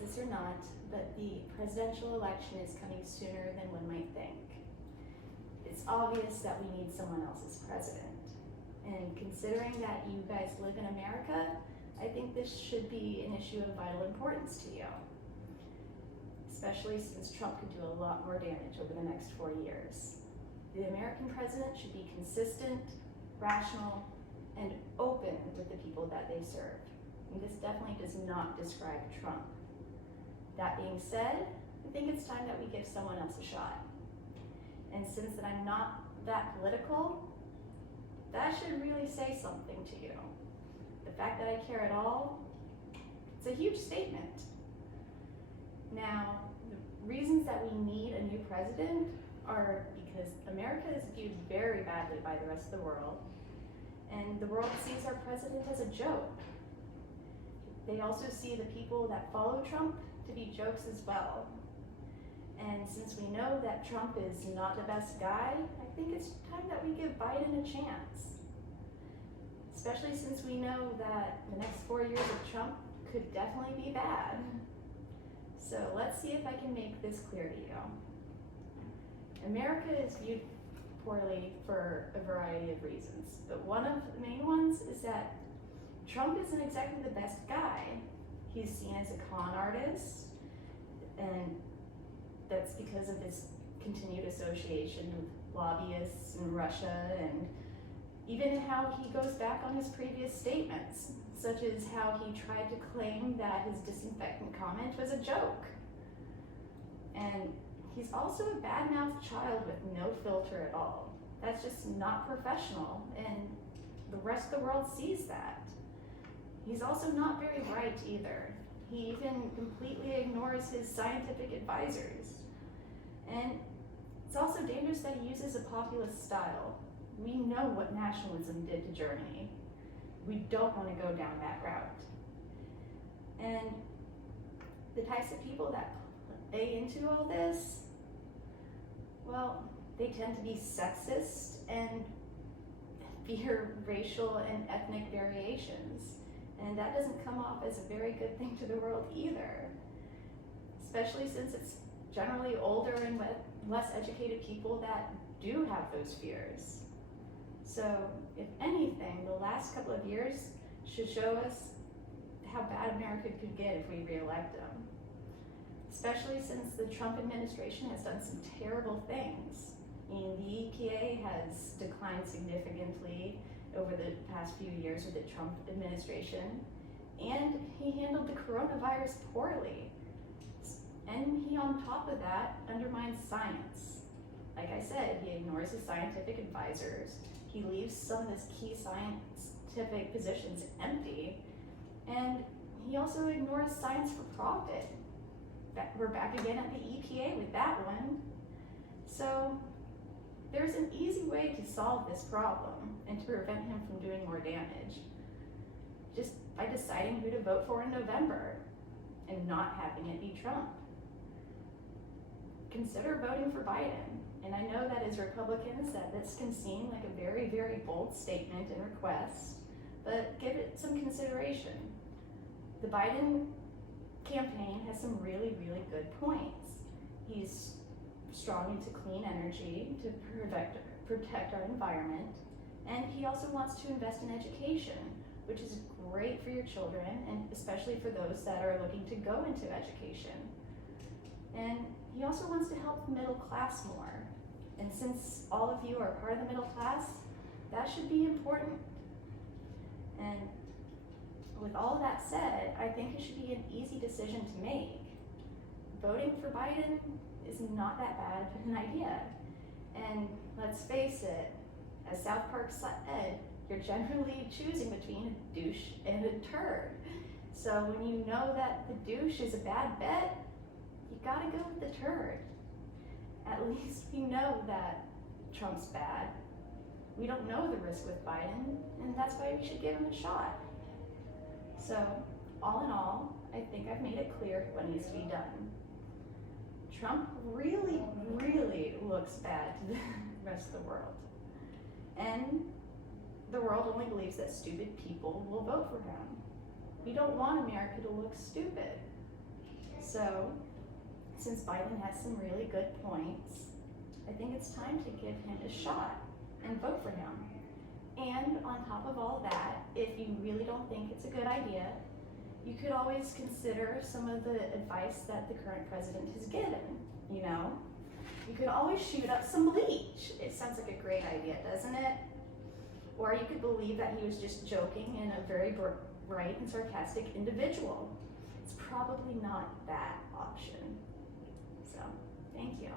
this or not, but the presidential election is coming sooner than one might think. It's obvious that we need someone else as president. And considering that you guys live in America, I think this should be an issue of vital importance to you, especially since Trump could do a lot more damage over the next 4 years. The American president should be consistent, rational, and open with the people that they serve. And this definitely does not describe Trump. That being said, I think it's time that we give someone else a shot. And since that I'm not that political, that should really say something to you. The fact that I care at all, it's a huge statement. Now, the reasons that we need a new president are because America is viewed very badly by the rest of the world, and the world sees our president as a joke. They also see the people that follow Trump to be jokes as well. And since we know that Trump is not the best guy, I think it's time that we give Biden a chance. Especially since we know that the next 4 years of Trump could definitely be bad. So let's see if I can make this clear to you. America is viewed poorly for a variety of reasons, but one of the main ones is that Trump isn't exactly the best guy. He's seen as a con artist, and that's because of his continued association with lobbyists in Russia, and even how he goes back on his previous statements, such as how he tried to claim that his disinfectant comment was a joke. And he's also a bad-mouthed child with no filter at all. That's just not professional, and the rest of the world sees that. He's also not very bright either. He even completely ignores his scientific advisors. And it's also dangerous that he uses a populist style. We know what nationalism did to Germany. We don't want to go down that route. And the types of people that play into all this, well, they tend to be sexist and fear racial and ethnic variations. And that doesn't come off as a very good thing to the world either, especially since it's generally older and less educated people that do have those fears. So if anything, the last couple of years should show us how bad America could get if we re-elect him, especially since the Trump administration has done some terrible things. I mean, the EPA has declined significantly over the past few years with the Trump administration, and he handled the coronavirus poorly. And he, on top of that, undermines science. Like I said, he ignores his scientific advisors. He leaves some of his key scientific positions empty, and he also ignores science for profit. We're back again at the EPA with that one. So there's an easy way to solve this problem and to prevent him from doing more damage, just by deciding who to vote for in November and not having it be Trump. Consider voting for Biden. And I know that as Republicans that this can seem like a very, very bold statement and request, but give it some consideration. The Biden campaign has some really, really good points. He's strong into clean energy to protect our environment, and he also wants to invest in education, which is great for your children, and especially for those that are looking to go into education. And he also wants to help the middle class more. And since all of you are part of the middle class, that should be important. And with all of that said, I think it should be an easy decision to make. Voting for Biden is not that bad of an idea. And let's face it, as South Park said, you're generally choosing between a douche and a turd. So when you know that the douche is a bad bet, you gotta go with the turd. At least we know that Trump's bad. We don't know the risk with Biden, and that's why we should give him a shot. So, all in all, I think I've made it clear what needs to be done. Trump really, really looks bad to the rest of the world. And the world only believes that stupid people will vote for him. We don't want America to look stupid. So, since Biden has some really good points, I think it's time to give him a shot and vote for him. And on top of all that, if you really don't think it's a good idea, you could always consider some of the advice that the current president has given, you know? You could always shoot up some bleach. It sounds like a great idea, doesn't it? Or you could believe that he was just joking and a very bright and sarcastic individual. It's probably not that option. So, thank you.